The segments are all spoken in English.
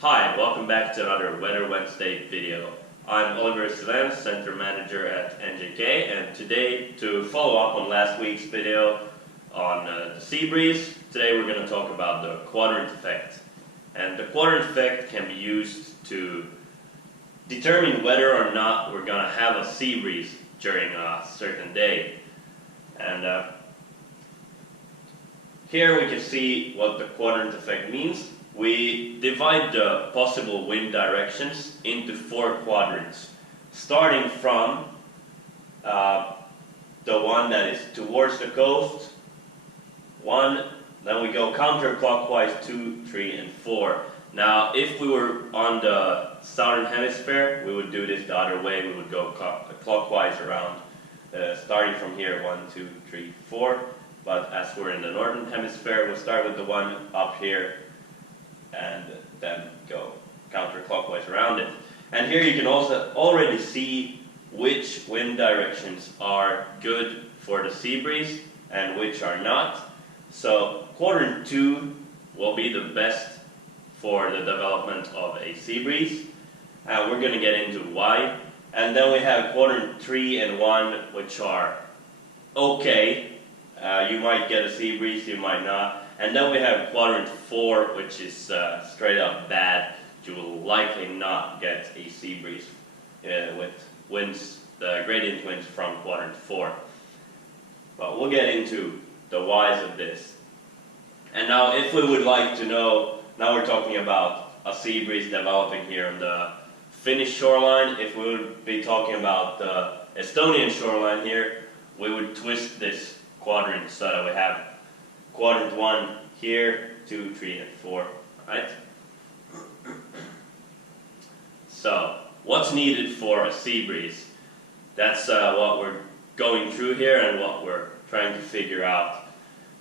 Hi, welcome back to another Weather Wednesday video. I'm Oliver Silén, Center Manager at NJK, and today, to follow up on last week's video on the sea breeze, today we're going to talk about the Quadrant Effect. And the Quadrant Effect can be used to determine whether or not we're going to have a sea breeze during a certain day. And here we can see what the Quadrant Effect means. We divide the possible wind directions into 4 quadrants, starting from the one that is towards the coast, 1, then we go counterclockwise 2, 3, and 4. Now, if we were on the southern hemisphere, we would do this the other way. We would go clockwise around, starting from here, 1, 2, 3, 4. But as we're in the northern hemisphere, we'll start with the one up here, and then go counterclockwise around it. And here you can also already see which wind directions are good for the sea breeze and which are not. So quadrant 2 will be the best for the development of a sea breeze. We're going to get into why. And then we have quadrant 3 and 1, which are okay. You might get a sea breeze, you might not. And then we have quadrant 4, which is straight up bad. You will likely not get a sea breeze with winds, the gradient winds from quadrant 4. But we'll get into the whys of this. And now if we would like to know, now we're talking about a sea breeze developing here on the Finnish shoreline. If we would be talking about the Estonian shoreline here, we would twist this quadrant so that we have quadrant 1 here, 2, 3, and 4, right? So, what's needed for a sea breeze? That's what we're going through here and what we're trying to figure out.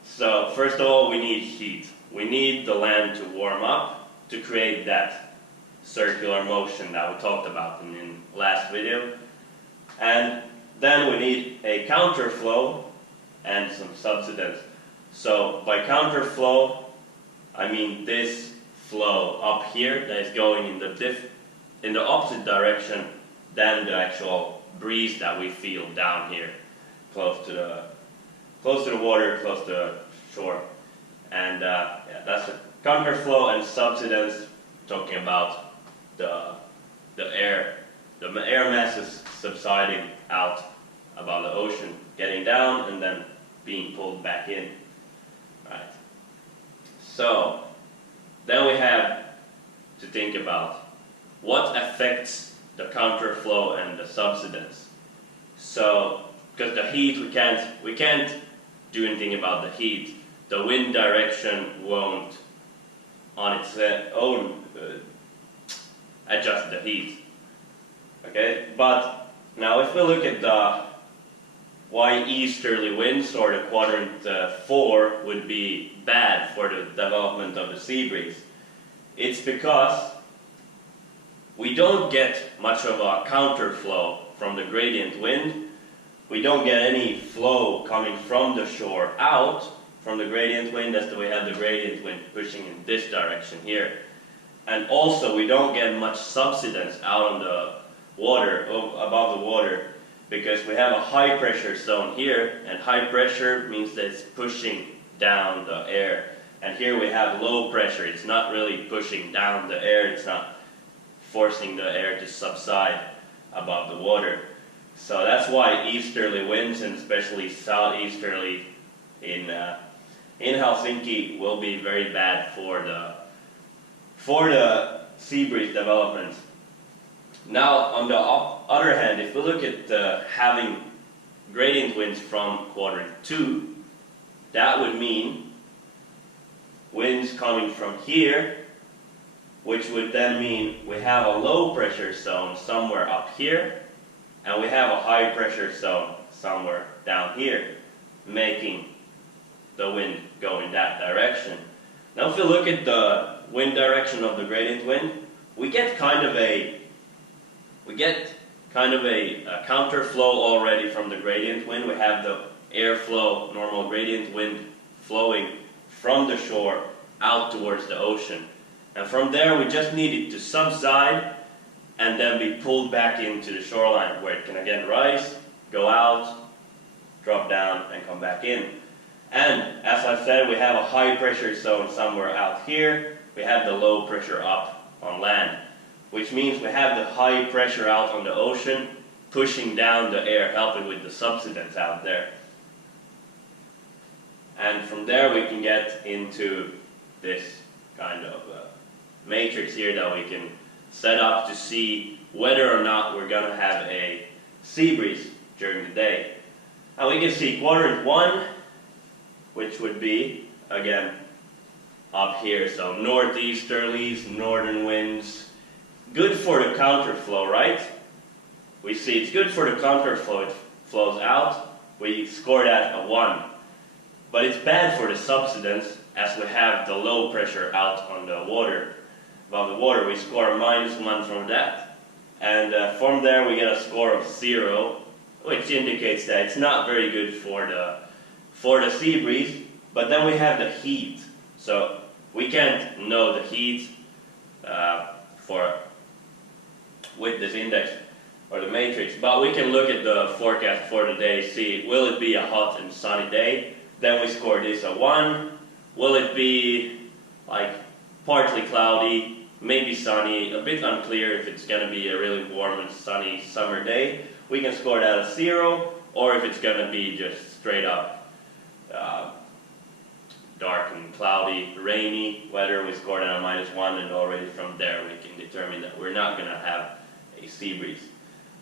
So, first of all, we need heat. We need the land to warm up to create that circular motion that we talked about in the last video. And then we need a counterflow and some subsidence. So by counterflow, I mean this flow up here that is going in the opposite direction than the actual breeze that we feel down here, close to the water, close to the shore. And yeah, that's the counterflow and subsidence, talking about the air masses subsiding out above the ocean, getting down and then being pulled back in. Right. So then we have to think about what affects the counterflow and the subsidence. So because the heat, we can't do anything about the heat. The wind direction won't on its own adjust the heat. Okay, but now if we look at why easterly winds or the quadrant 4 would be bad for the development of the sea breeze, it's because we don't get much of a counterflow from the gradient wind. We don't get any flow coming from the shore out from the gradient wind, as we have the gradient wind pushing in this direction here. And also we don't get much subsidence out on the water, above the water, because we have a high pressure zone here, and high pressure means that it's pushing down the air. And here we have low pressure. It's not really pushing down the air, it's not forcing the air to subside above the water. So that's why easterly winds, and especially southeasterly in Helsinki, will be very bad for the sea breeze development. Now, on the other hand, if we look at having gradient winds from quadrant 2, that would mean winds coming from here, which would then mean we have a low pressure zone somewhere up here, and we have a high pressure zone somewhere down here, making the wind go in that direction. Now, if you look at the wind direction of the gradient wind, we get kind of a counterflow already from the gradient wind. We have the airflow, normal gradient wind flowing from the shore out towards the ocean. And from there we just need it to subside and then be pulled back into the shoreline where it can again rise, go out, drop down and come back in. And as I said, we have a high pressure zone somewhere out here. We have the low pressure up on land, which means we have the high pressure out on the ocean pushing down the air, helping with the subsidence out there. And from there we can get into this kind of matrix here that we can set up to see whether or not we're going to have a sea breeze during the day. And we can see quadrant 1, which would be, again, up here. So northeasterlies, northern winds. Good for the counterflow, right? We see it's good for the counterflow. It flows out. We score that a 1. But it's bad for the subsidence as we have the low pressure out on the water. Above the water, we score a -1 from that. And from there we get a score of 0, which indicates that it's not very good for the sea breeze. But then we have the heat. So we can't know the heat with this index or the matrix, but we can look at the forecast for the day, see will it be a hot and sunny day. Then we score this a 1. Will it be like partly cloudy, maybe sunny, a bit unclear if it's going to be a really warm and sunny summer day. We can score that a 0, or if it's going to be just straight up dark and cloudy, rainy weather, we score that a -1, and already from there we can determine that we're not going to have a sea breeze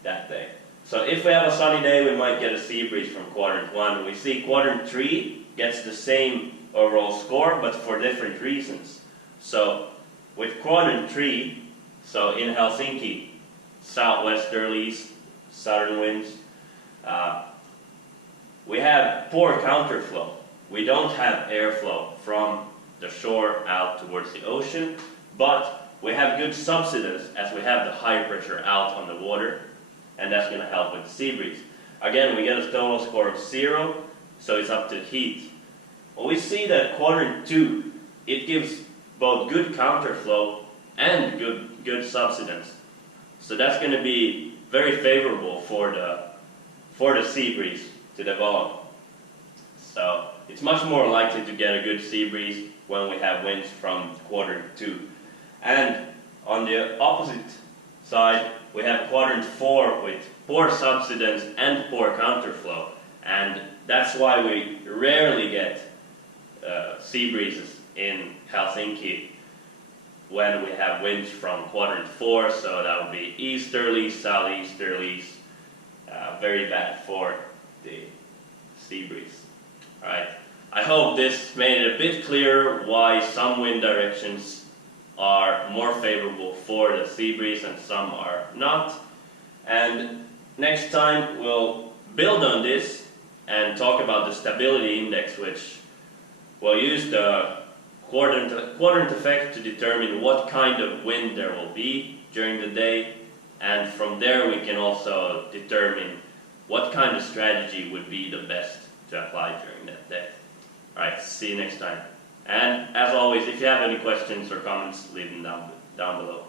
that day. So if we have a sunny day, we might get a sea breeze from quadrant 1. We see quadrant 3 gets the same overall score, but for different reasons. So with quadrant 3, so in Helsinki, southwesterlies, southern winds, we have poor counterflow. We don't have airflow from the shore out towards the ocean, but we have good subsidence as we have the high pressure out on the water, and that's going to help with the sea breeze. Again, we get a total score of 0, so it's up to heat. Well, we see that quadrant 2, it gives both good counterflow and good subsidence. So that's going to be very favorable for the sea breeze to develop. So it's much more likely to get a good sea breeze when we have winds from quadrant 2. And on the opposite side, we have quadrant 4 with poor subsidence and poor counterflow. And that's why we rarely get sea breezes in Helsinki when we have winds from quadrant 4. So that would be easterlies, southeasterlies, very bad for the sea breeze. Alright, I hope this made it a bit clearer why some wind directions are more favorable for the sea breeze and some are not. And next time we'll build on this and talk about the stability index, which will use the quadrant effect to determine what kind of wind there will be during the day, and from there we can also determine what kind of strategy would be the best to apply during that day. Alright, see you next time. And as always, if you have any questions or comments, leave them down below.